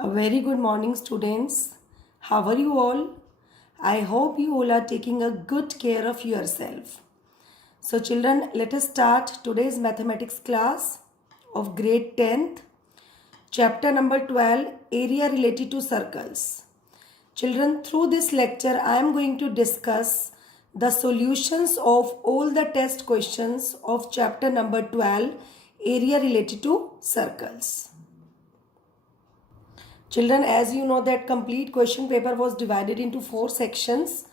A very good morning, students. How are you all? I hope you all are taking a good care of yourself. So, children, let us start today's mathematics class of grade 10th, chapter number 12, area related to circles. Children, through this lecture, I am going to discuss the solutions of all the test questions of chapter number 12, area related to circles. Children, as you know that complete question paper was divided into 4 sections.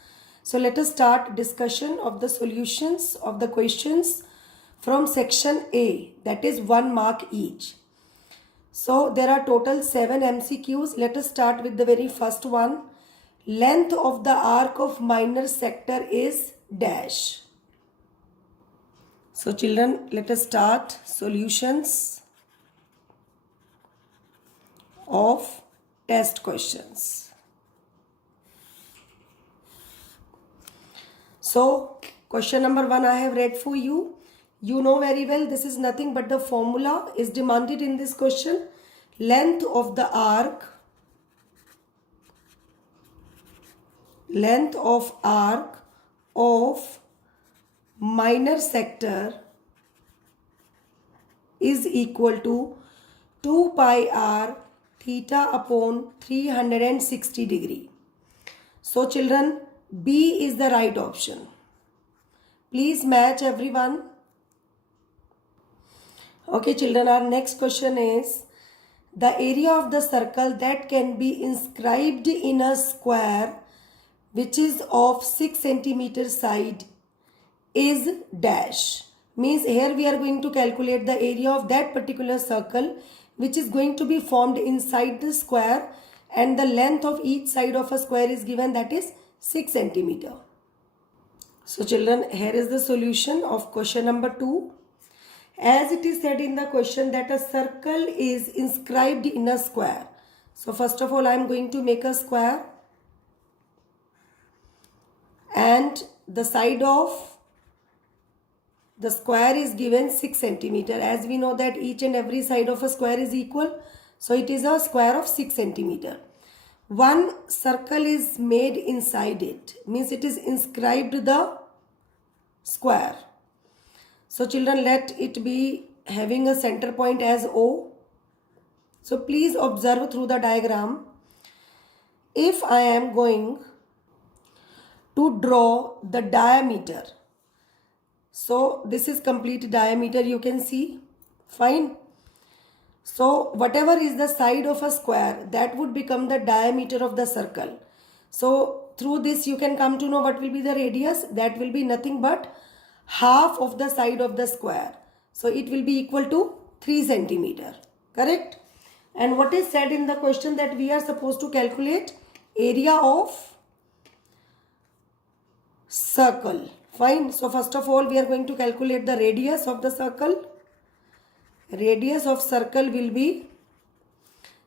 So let us start discussion of the solutions of the questions from section A, that is 1 mark each. So there are total 7 MCQs. Let us start with the very first one. Length of the arc of minor sector is dash. So children, let us start solutions of test questions. So question number 1 I have read for you. You know very well this is nothing but the formula is demanded in this question. Length of the arc of minor sector is equal to 2 pi r theta upon 360 degree. So children, B is the right option. Please match everyone. Okay children, our next question is the area of the circle that can be inscribed in a square which is of 6 centimeter side is dash. Means here we are going to calculate the area of that particular circle which is going to be formed inside the square, and the length of each side of a square is given, that is 6 centimeter. So children, here is the solution of question number 2. As it is said in the question that a circle is inscribed in a square. So first of all I am going to make a square, and the side of the square is given 6 centimeter. As we know that each and every side of a square is equal. So it is a square of 6 centimeter. One circle is made inside it. Means it is inscribed the square. So children, let it be having a center point as O. So please observe through the diagram. If I am going to draw the diameter. So this is complete diameter, you can see. Fine. So whatever is the side of a square, that would become the diameter of the circle. So through this you can come to know what will be the radius. That will be nothing but half of the side of the square. So it will be equal to 3 centimeter. Correct? And what is said in the question that we are supposed to calculate area of circle. Fine. So first of all we are going to calculate the radius of the circle. Radius of circle will be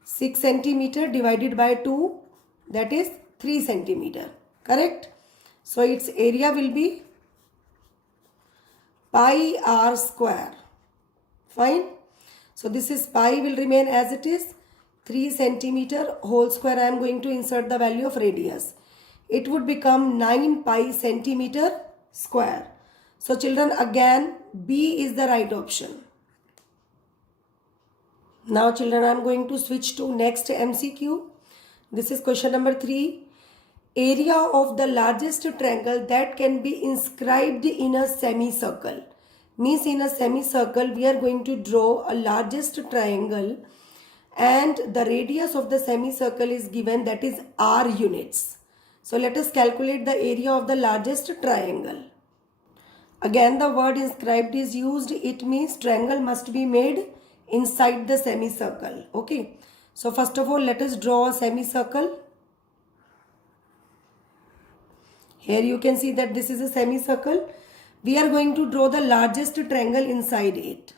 6 centimeter divided by 2, that is 3 centimeter. Correct? So its area will be pi r square. Fine. So this is pi will remain as it is. 3 centimeter whole square I am going to insert the value of radius. It would become 9 pi centimeter square. So children, again B is the right option. Now children, I am going to switch to next MCQ. This is question number 3. Area of the largest triangle that can be inscribed in a semicircle. Means in a semicircle we are going to draw a largest triangle, and the radius of the semicircle is given, that is r units. So let us calculate the area of the largest triangle. Again the word inscribed is used. It means triangle must be made inside the semicircle. Okay. So first of all let us draw a semicircle. Here you can see that this is a semicircle. We are going to draw the largest triangle inside it.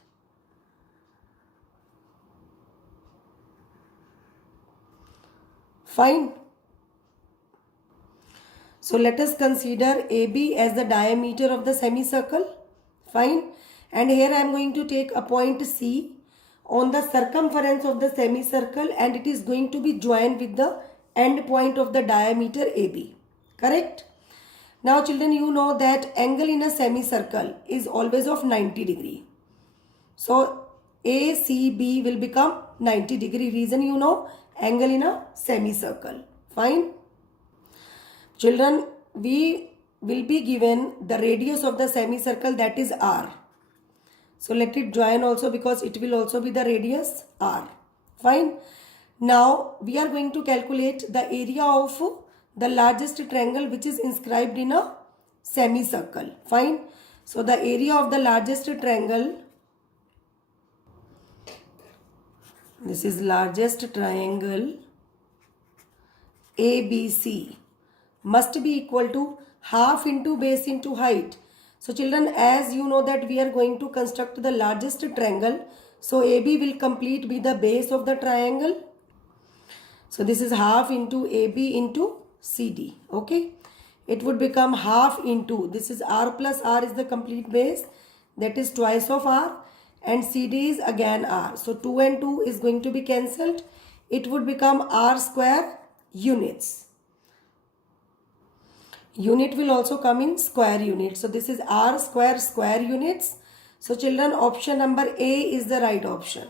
Fine. So let us consider AB as the diameter of the semicircle. Fine. And here I am going to take a point C. on the circumference of the semicircle and it is going to be joined with the end point of the diameter AB. Correct? Now children, you know that angle in a semicircle is always of 90 degree. So ACB will become 90 degree. Reason you know, angle in a semicircle. Fine. Children, we will be given the radius of the semicircle, that is R. So let it join also because it will also be the radius R. Fine. Now we are going to calculate the area of the largest triangle which is inscribed in a semicircle. Fine. So the area of the largest triangle, this is largest triangle ABC, must be equal to half into base into height. So children, as you know that we are going to construct the largest triangle, so AB will complete be the base of the triangle. So this is half into AB into CD. Okay, it would become half into, this is R plus R is the complete base, that is twice of R, and CD is again R. So 2 and 2 is going to be cancelled. It would become R square units. Unit will also come in square units. So this is R square square units. So children, option number A is the right option.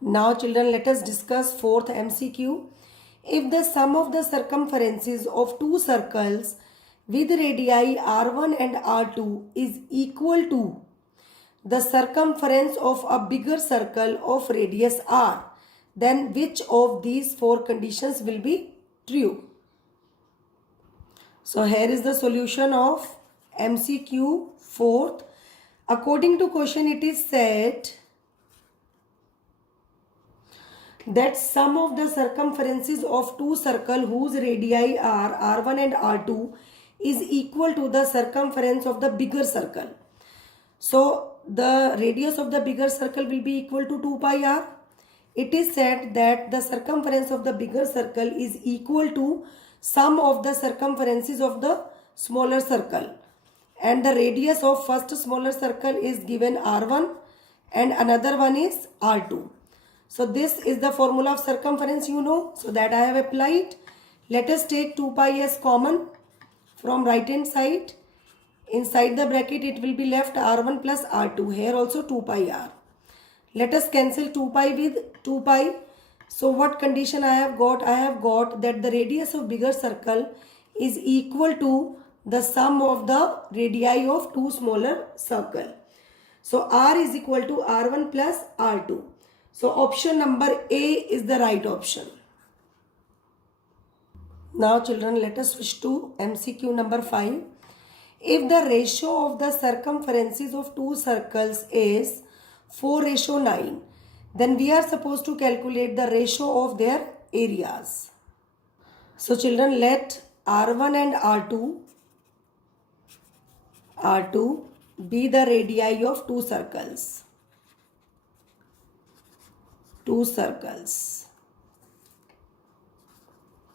Now children, let us discuss fourth MCQ. If the sum of the circumferences of two circles with radii R1 and R2 is equal to the circumference of a bigger circle of radius R, then which of these four conditions will be true? So here is the solution of MCQ fourth. According to question, it is said that sum of the circumferences of two circles whose radii are R1 and R2 is equal to the circumference of the bigger circle. So the radius of the bigger circle will be equal to 2 pi r. It is said that the circumference of the bigger circle is equal to sum of the circumferences of the smaller circle, and the radius of first smaller circle is given R1 and another one is R2. So this is the formula of circumference, you know, so that I have applied. Let us take 2 pi as common from right hand side. Inside the bracket it will be left R1 plus R2. Here also 2 pi r. Let us cancel 2 pi with 2 pi. So what condition I have got? I have got that the radius of bigger circle is equal to the sum of the radii of two smaller circle. So R is equal to R1 plus R2. So option number A is the right option. Now children, let us switch to MCQ number 5. If the ratio of the circumferences of two circles is 4:9, then we are supposed to calculate the ratio of their areas. So children, let R1 and R2 be the radii of two circles.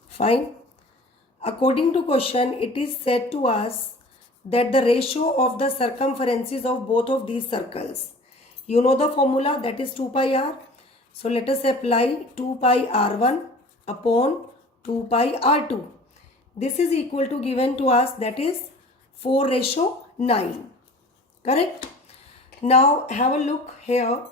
Fine. According to question, it is said to us that the ratio of the circumferences of both of these circles. You know the formula, that is 2 pi r. So let us apply 2 pi r1 upon 2 pi r2. This is equal to given to us, that is 4:9. Correct? Now have a look here.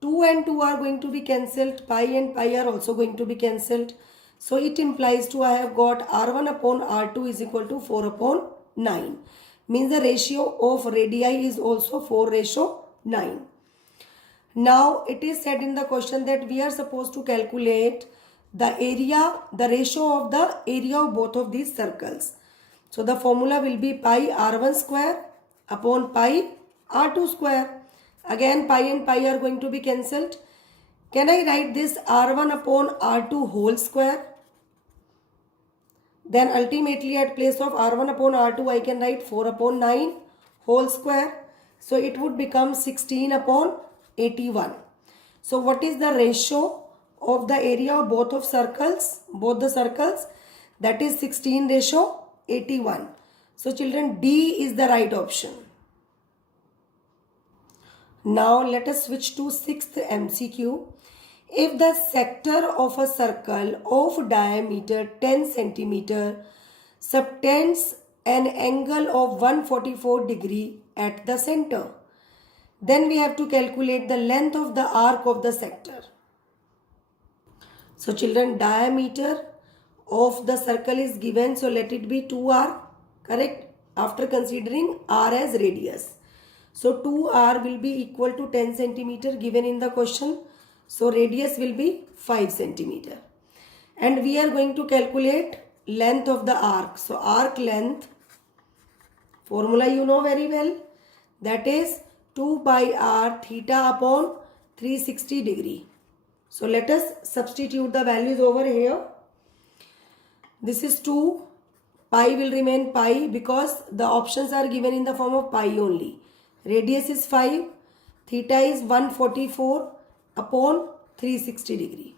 2 and 2 are going to be cancelled. Pi and pi are also going to be cancelled. So it implies to I have got R1 upon R2 is equal to 4/9. Means the ratio of radii is also 4:9. Now it is said in the question that we are supposed to calculate the area, the ratio of the area of both of these circles. So the formula will be pi R1 square upon pi R2 square. Again pi and pi are going to be cancelled. Can I write this R1 upon R2 whole square? Then ultimately at place of R1 upon R2 I can write 4/9 whole square. So it would become 16/81. So what is the ratio of the area of both of circles? Both the circles, that is 16:81. So children, D is the right option. Now let us switch to sixth MCQ. If the sector of a circle of diameter 10 centimeter subtends an angle of 144 degree at the center, then we have to calculate the length of the arc of the sector. So children, diameter of the circle is given, so let it be 2r, correct, after considering r as radius. So 2r will be equal to 10 centimeter given in the question. So radius will be 5 centimeter. And we are going to calculate length of the arc. So arc length, formula you know very well, that is 2 pi r theta upon 360 degree. So let us substitute the values over here. This is 2, pi will remain pi because the options are given in the form of pi only. Radius is 5, theta is 144 upon 360 degree.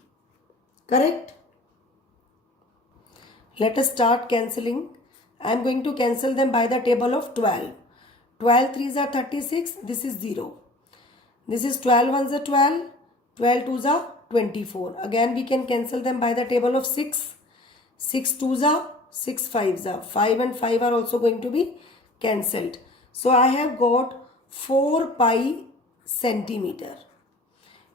Correct? Let us start cancelling. I am going to cancel them by the table of 12. 12 3s are 36, this is 0. This is 12 1s are 12, 12 2s are 24. Again we can cancel them by the table of 6. 6 2s are 6 5s are 5 and 5 are also going to be cancelled. So I have got 4 pi centimeter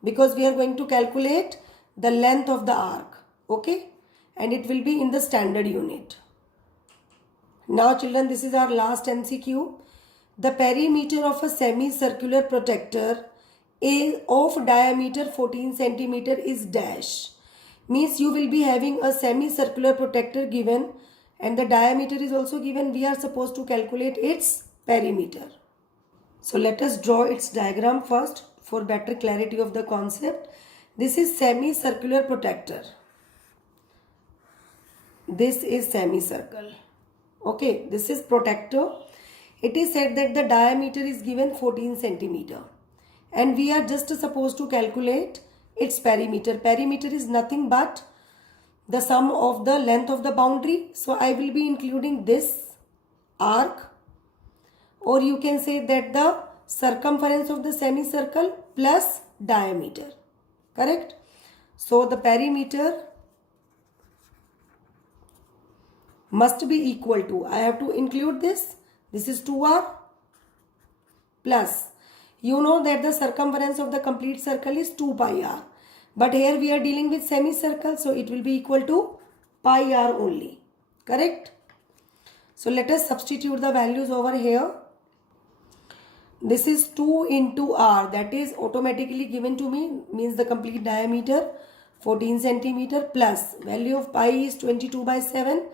because we are going to calculate the length of the arc, okay, and it will be in the standard unit. Now children, this is our last MCQ. The perimeter of a semicircular protector of diameter 14 centimeter is dash. Means you will be having a semicircular protector given and the diameter is also given. We are supposed to calculate its perimeter. So let us draw its diagram first for better clarity of the concept. This is semicircular protector. This is semicircle. Okay, this is protector. It is said that the diameter is given 14 centimeter and we are just supposed to calculate its perimeter. Perimeter is nothing but the sum of the length of the boundary. So I will be including this arc, or you can say that the circumference of the semicircle plus diameter, correct? So the perimeter must be equal to, I have to include this is 2r plus, you know that the circumference of the complete circle is 2 pi r, but here we are dealing with semicircle, so it will be equal to pi r only, correct? So let us substitute the values over here. This is 2 into r, that is automatically given to me, means the complete diameter 14 centimeter plus value of pi is 22 by 7.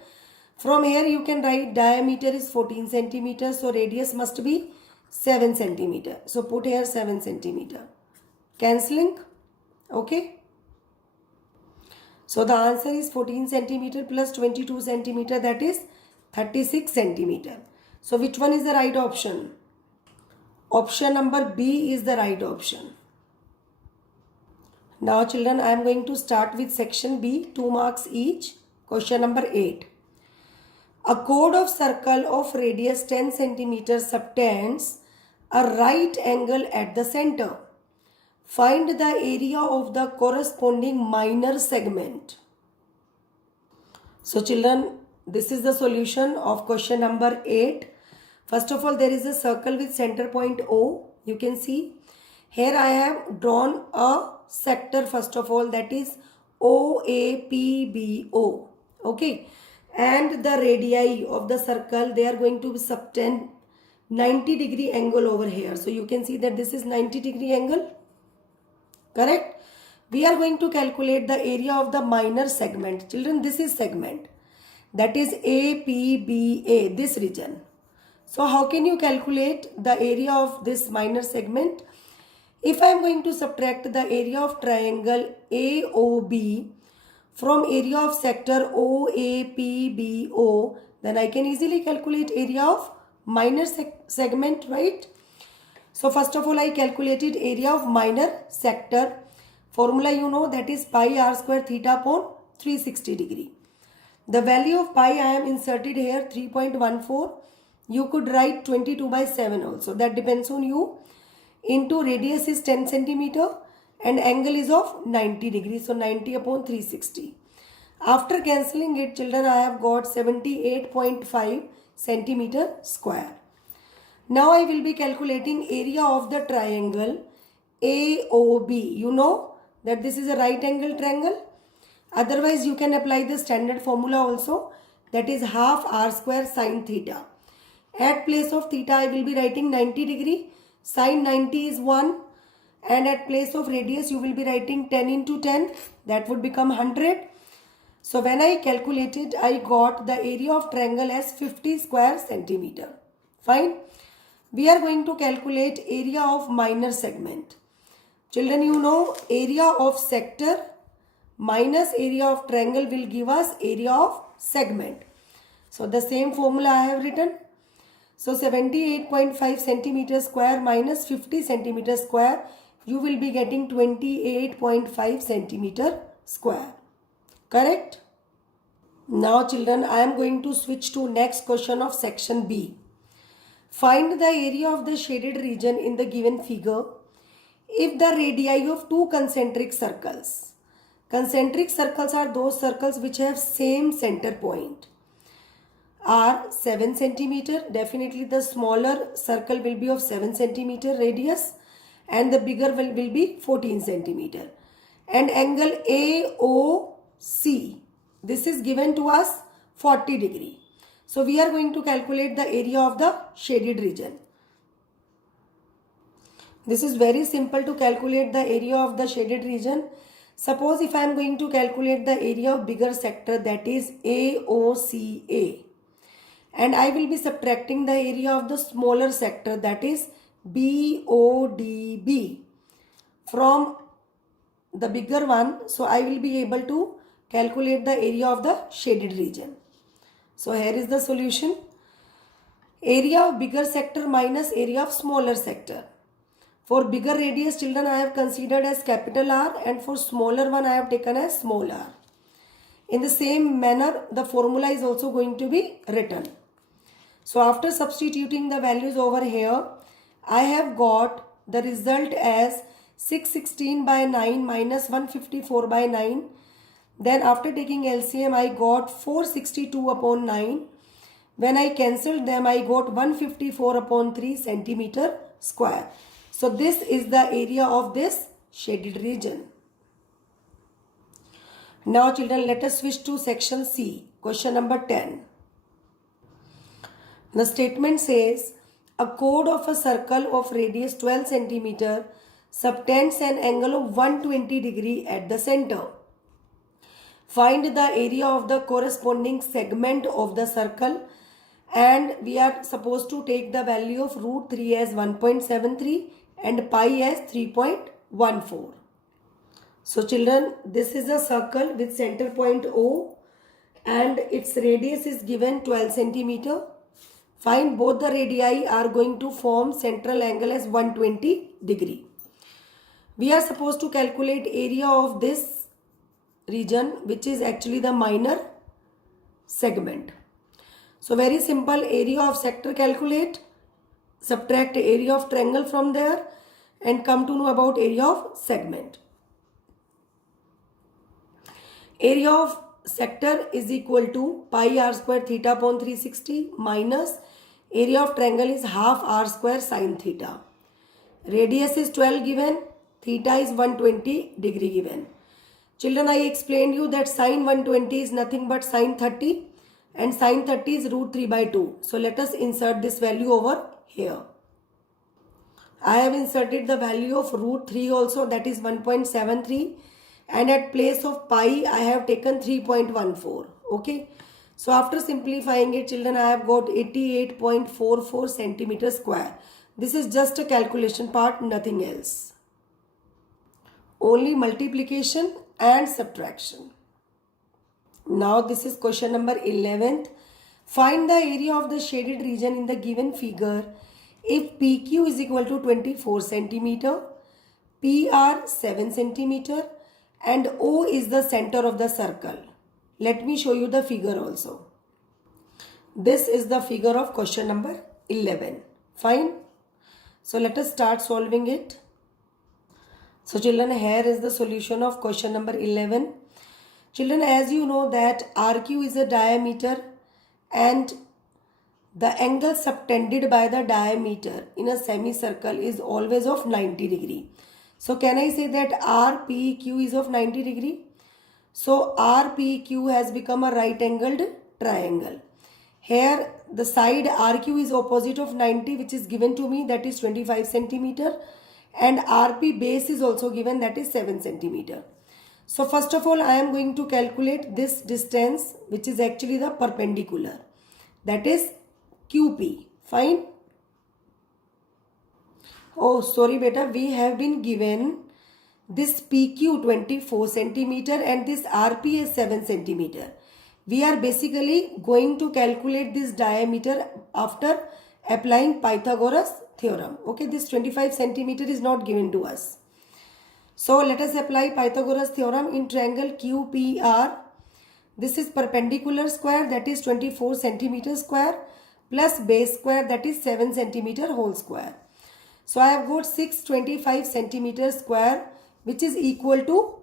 From here you can write diameter is 14 centimeter, so radius must be 7 centimeter. So put here 7 centimeter. Cancelling, okay. So the answer is 14 centimeter plus 22 centimeter, that is 36 centimeter. So which one is the right option? Option number B is the right option. Now children, I am going to start with section B, 2 marks each. Question number 8. A chord of circle of radius 10 cm subtends a right angle at the center. Find the area of the corresponding minor segment. So children, this is the solution of question number 8. First of all, there is a circle with center point O. You can see here I have drawn a sector first of all, that is OAPBO. Okay, and the radii of the circle, they are going to subtend 90 degree angle over here. So you can see that this is 90 degree angle, correct? We are going to calculate the area of the minor segment. Children, this is segment, that is APBA, this region. So how can you calculate the area of this minor segment? If I am going to subtract the area of triangle AOB from area of sector OAPBO, then I can easily calculate area of minor segment, right? So first of all, I calculated area of minor sector. Formula you know, that is pi r square theta upon 360 degree. The value of pi I am inserted here 3.14. You could write 22 by 7 also. That depends on you. into radius is 10 centimeter and angle is of 90 degrees. So 90 upon 360. After cancelling it, children, I have got 78.5 centimeter square. Now I will be calculating area of the triangle AOB. You know that this is a right angle triangle. Otherwise, you can apply the standard formula also, that is half r square sine theta. At place of theta, I will be writing 90 degree. Sine 90 is 1. And at place of radius, you will be writing 10 into 10. That would become 100. So when I calculated, I got the area of triangle as 50 square centimeter. Fine. We are going to calculate area of minor segment. Children, you know area of sector minus area of triangle will give us area of segment. So the same formula I have written. So 78.5 centimeter square minus 50 centimeter square, you will be getting 28.5 centimeter square. Correct? Now children, I am going to switch to next question of section B. Find the area of the shaded region in the given figure if the radii of two concentric circles. Concentric circles are those circles which have same center point. Are 7 centimeter. Definitely the smaller circle will be of 7 centimeter radius and the bigger will be 14 centimeter. And angle AOC, this is given to us 40 degree. So we are going to calculate the area of the shaded region. This is very simple to calculate the area of the shaded region. Suppose if I am going to calculate the area of bigger sector, that is AOCA, and I will be subtracting the area of the smaller sector, that is BODB, from the bigger one. So I will be able to calculate the area of the shaded region. So here is the solution. Area of bigger sector minus area of smaller sector. For bigger radius, children, I have considered as capital R, and for smaller one I have taken as small r. In the same manner, the formula is also going to be written. So after substituting the values over here, I have got the result as 616 by 9 minus 154 by 9. Then after taking LCM, I got 462 upon 9. When I cancelled them, I got 154 upon 3 centimeter square. So this is the area of this shaded region. Now children, let us switch to section C, question number 10. The statement says, a chord of a circle of radius 12 centimeter subtends an angle of 120 degree at the center. Find the area of the corresponding segment of the circle, and we are supposed to take the value of root 3 as 1.73 and pi as 3.14. So children, this is a circle with center point O and its radius is given 12 centimeter. Find both the radii are going to form central angle as 120 degree. We are supposed to calculate area of this region, which is actually the minor segment. So very simple, area of sector calculate, subtract area of triangle from there and come to know about area of segment. Area of sector is equal to pi r square theta upon 360 minus area of triangle is half r square sine theta. Radius is 12 given, theta is 120 degree given. Children, I explained you that sine 120 is nothing but sine 30 and sine 30 is root 3 by 2. So let us insert this value over here. I have inserted the value of root 3 also, that is 1.73, and at place of pi I have taken 3.14. Okay. So after simplifying it, children, I have got 88.44 centimeter square. This is just a calculation part, nothing else. Only multiplication and subtraction. Now this is question number 11th. Find the area of the shaded region in the given figure if PQ is equal to 24 centimeter, PR 7 centimeter and O is the center of the circle. Let me show you the figure also. This is the figure of question number 11. Fine. So let us start solving it. So children, here is the solution of question number 11. Children, as you know that RQ is a diameter and the angle subtended by the diameter in a semicircle is always of 90 degree. So can I say that RPQ is of 90 degree? So RPQ has become a right angled triangle. Here the side RQ is opposite of 90, which is given to me, that is 25 centimeter, and RP base is also given, that is 7 centimeter. So first of all I am going to calculate this distance, which is actually the perpendicular, that is QP. Fine. Oh sorry beta, we have been given this PQ 24 centimeter and this RP is 7 centimeter. We are basically going to calculate this diameter after applying Pythagoras theorem. Okay, this 25 centimeter is not given to us. So let us apply Pythagoras theorem in triangle QPR. This is perpendicular square, that is 24 centimeter square, plus base square, that is 7 centimeter whole square. So I have got 625 centimeter square, which is equal to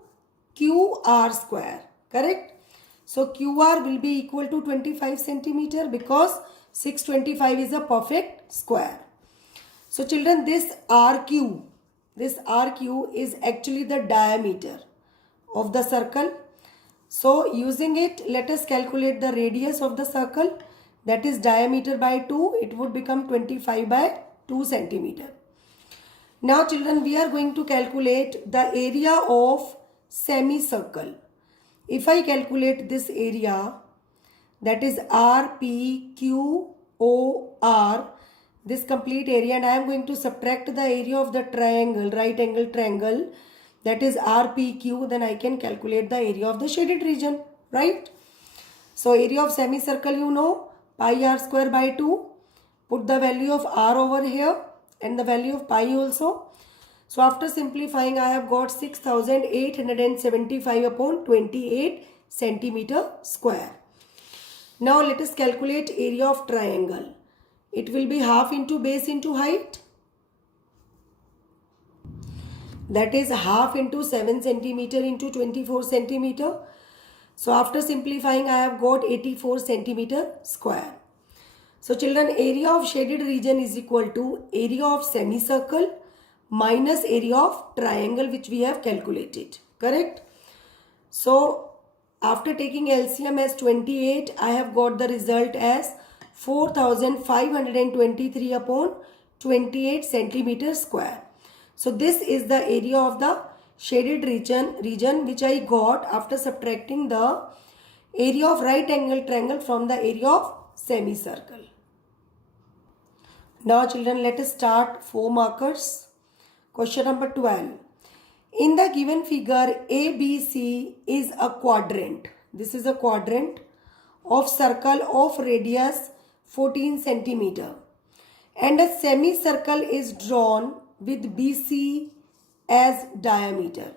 QR square. Correct? So QR will be equal to 25 centimeter because 625 is a perfect square. So children, this RQ is actually the diameter of the circle. So using it, let us calculate the radius of the circle, that is diameter by 2. It would become 25 by 2 centimeter. Now children, we are going to calculate the area of semicircle. If I calculate this area, that is RPQOR, this complete area, and I am going to subtract the area of the triangle, right angle triangle, that is RPQ, then I can calculate the area of the shaded region, right? So area of semicircle, you know, pi r square by 2. Put the value of r over here and the value of pi also. So after simplifying, I have got 6875 upon 28 centimeter square. Now let us calculate area of triangle. It will be half into base into height. That is half into 7 centimeter into 24 centimeter. So after simplifying, I have got 84 centimeter square. So children, area of shaded region is equal to area of semicircle minus area of triangle, which we have calculated. Correct? So after taking LCM as 28, I have got the result as 4523 upon 28 centimeter square. So this is the area of the shaded region which I got after subtracting the area of right angle triangle from the area of semicircle. Now children, let us start 4 markers. Question number 12. In the given figure, ABC is a quadrant. This is a quadrant of circle of radius 14 centimeter. And a semicircle is drawn with BC as diameter.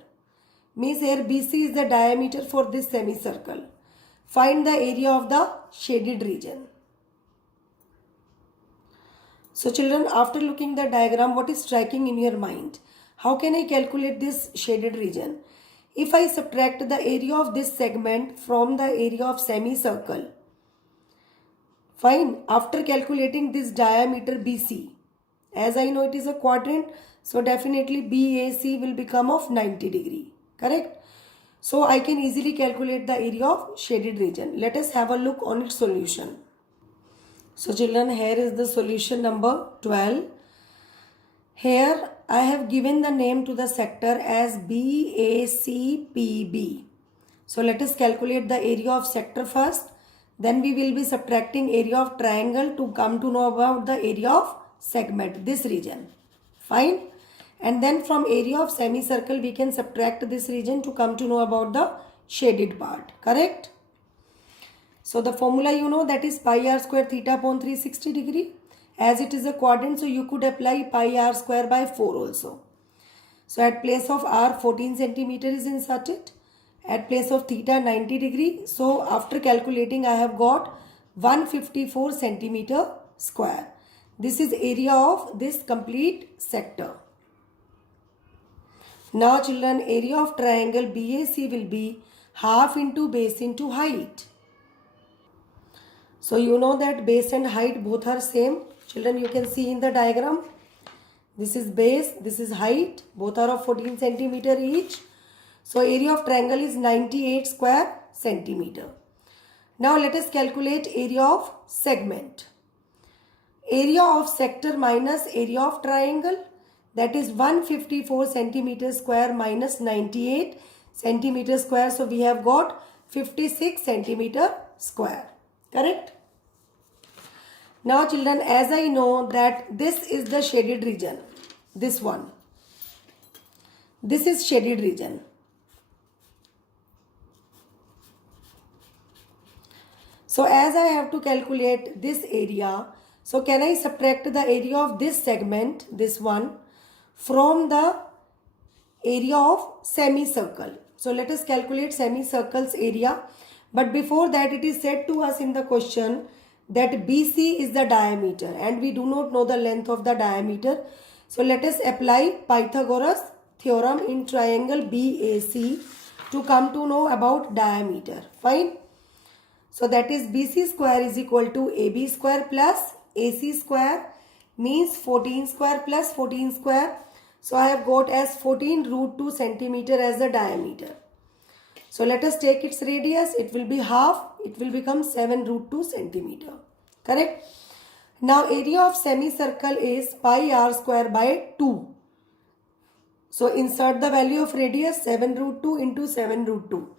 Means here BC is the diameter for this semicircle. Find the area of the shaded region. So children, after looking the diagram, what is striking in your mind? How can I calculate this shaded region? If I subtract the area of this segment from the area of semicircle, fine, after calculating this diameter BC, as I know it is a quadrant, so definitely BAC will become of 90 degree. Correct? So I can easily calculate the area of shaded region. Let us have a look on its solution. So children, here is the solution number 12. Here I have given the name to the sector as BACPB. So let us calculate the area of sector first. Then we will be subtracting area of triangle to come to know about the area of segment, this region. Fine. And then from area of semicircle we can subtract this region to come to know about the shaded part. Correct? So the formula you know, that is pi r square theta upon 360 degree. As it is a quadrant, so you could apply pi r square by 4 also. So at place of r 14 centimeter is inserted. At place of theta 90 degree. So after calculating I have got 154 centimeter square. This is area of this complete sector. Now children, area of triangle BAC will be half into base into height. So you know that base and height both are same. Children, you can see in the diagram. This is base, this is height. Both are of 14 centimeter each. So area of triangle is 98 square centimeter. Now let us calculate area of segment. Area of sector minus area of triangle, that is 154 centimeter square minus 98 centimeter square. So we have got 56 centimeter square. Correct? Now children, as I know that this is the shaded region, this one. This is shaded region. So as I have to calculate this area, so can I subtract the area of this segment, this one, from the area of semicircle? So let us calculate semicircle's area. But before that, it is said to us in the question that BC is the diameter and we do not know the length of the diameter. So let us apply Pythagoras theorem in triangle BAC to come to know about diameter. Fine. So that is BC square is equal to AB square plus AC square, means 14 square plus 14 square. So I have got as 14 root 2 centimeter as the diameter. So let us take its radius. It will be half. It will become 7 root 2 centimeter. Correct? Now area of semicircle is pi r square by 2. So insert the value of radius 7 root 2 into 7 root 2.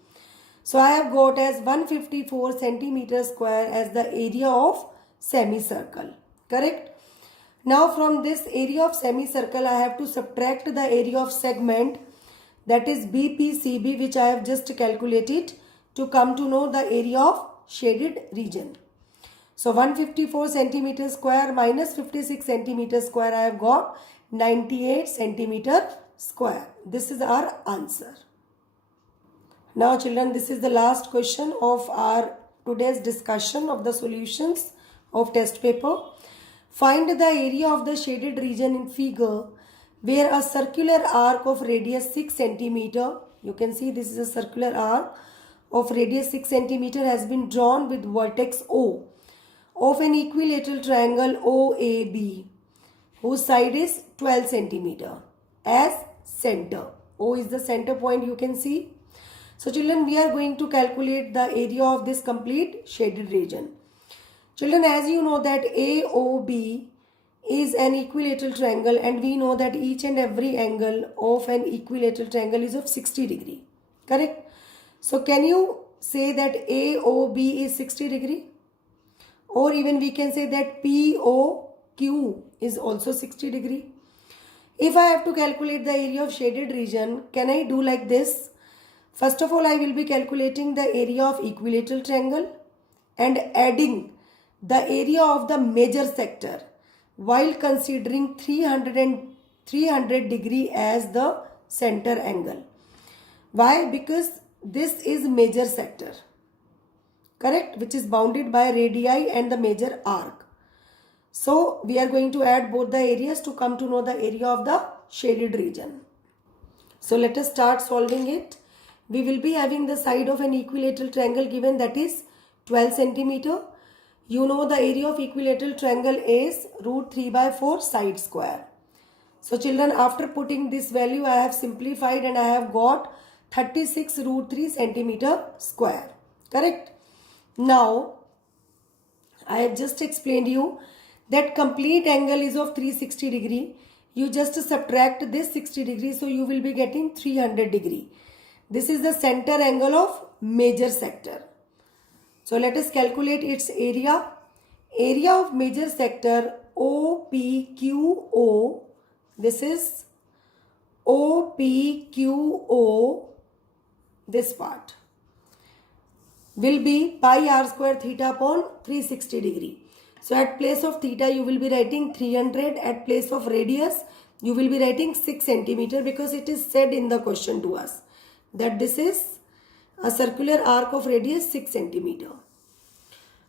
So I have got as 154 centimeter square as the area of semicircle. Correct? Now from this area of semicircle I have to subtract the area of segment, that is BPCB, which I have just calculated to come to know the area of shaded region. So 154 centimeter square minus 56 centimeter square, I have got 98 centimeter square. This is our answer. Now children, this is the last question of our today's discussion of the solutions of test paper. Find the area of the shaded region in figure where a circular arc of radius 6 centimeter, you can see this is a circular arc of radius 6 centimeter has been drawn with vertex O of an equilateral triangle OAB whose side is 12 centimeter as center. O is the center point, you can see. So children, we are going to calculate the area of this complete shaded region. Children, as you know that AOB is an equilateral triangle and we know that each and every angle of an equilateral triangle is of 60 degree. Correct? So can you say that AOB is 60 degree? Or even we can say that POQ is also 60 degree. If I have to calculate the area of shaded region, can I do like this? First of all, I will be calculating the area of equilateral triangle and adding the area of the major sector while considering 300 degree as the center angle. Why? Because this is major sector, correct, which is bounded by radii and the major arc. So we are going to add both the areas to come to know the area of the shaded region. So let us start solving it. We will be having the side of an equilateral triangle given, that is 12 centimeter. You know the area of equilateral triangle is root 3 by 4 side square. So children, after putting this value I have simplified and I have got 36 root 3 centimeter square. Correct? Now I have just explained you that complete angle is of 360 degree. You just subtract this 60 degree, so you will be getting 300 degree. This is the center angle of major sector. So let us calculate its area. Area of major sector OPQO, this is OPQO, this part will be pi r square theta upon 360 degree. So at place of theta you will be writing 300, at place of radius you will be writing 6 centimeter, because it is said in the question to us that this is a circular arc of radius 6 centimeter.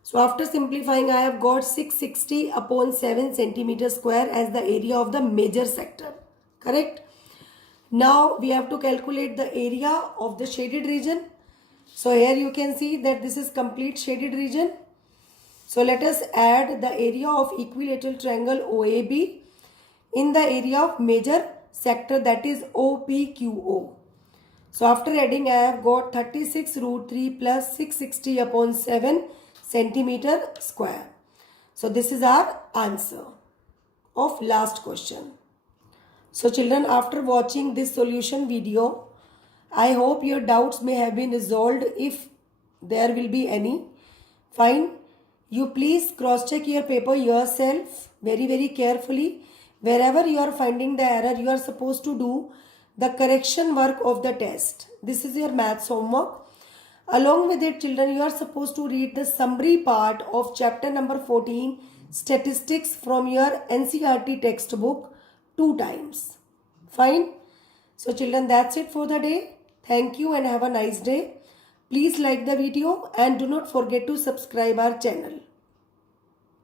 So after simplifying, I have got 660 upon 7 centimeter square as the area of the major sector. Correct? Now we have to calculate the area of the shaded region. So here you can see that this is complete shaded region. So let us add the area of equilateral triangle OAB in the area of major sector, that is OPQO. So after adding, I have got 36 root 3 plus 660 upon 7 centimeter square. So this is our answer of last question. So children, after watching this solution video, I hope your doubts may have been resolved if there will be any. Fine. You please cross check your paper yourself very carefully. Wherever you are finding the error, you are supposed to do the correction work of the test. This is your maths homework. Along with it, children, you are supposed to read the summary part of chapter number 14, statistics, from your NCERT textbook 2 times. Fine. So children, that's it for the day. Thank you and have a nice day. Please like the video and do not forget to subscribe our channel.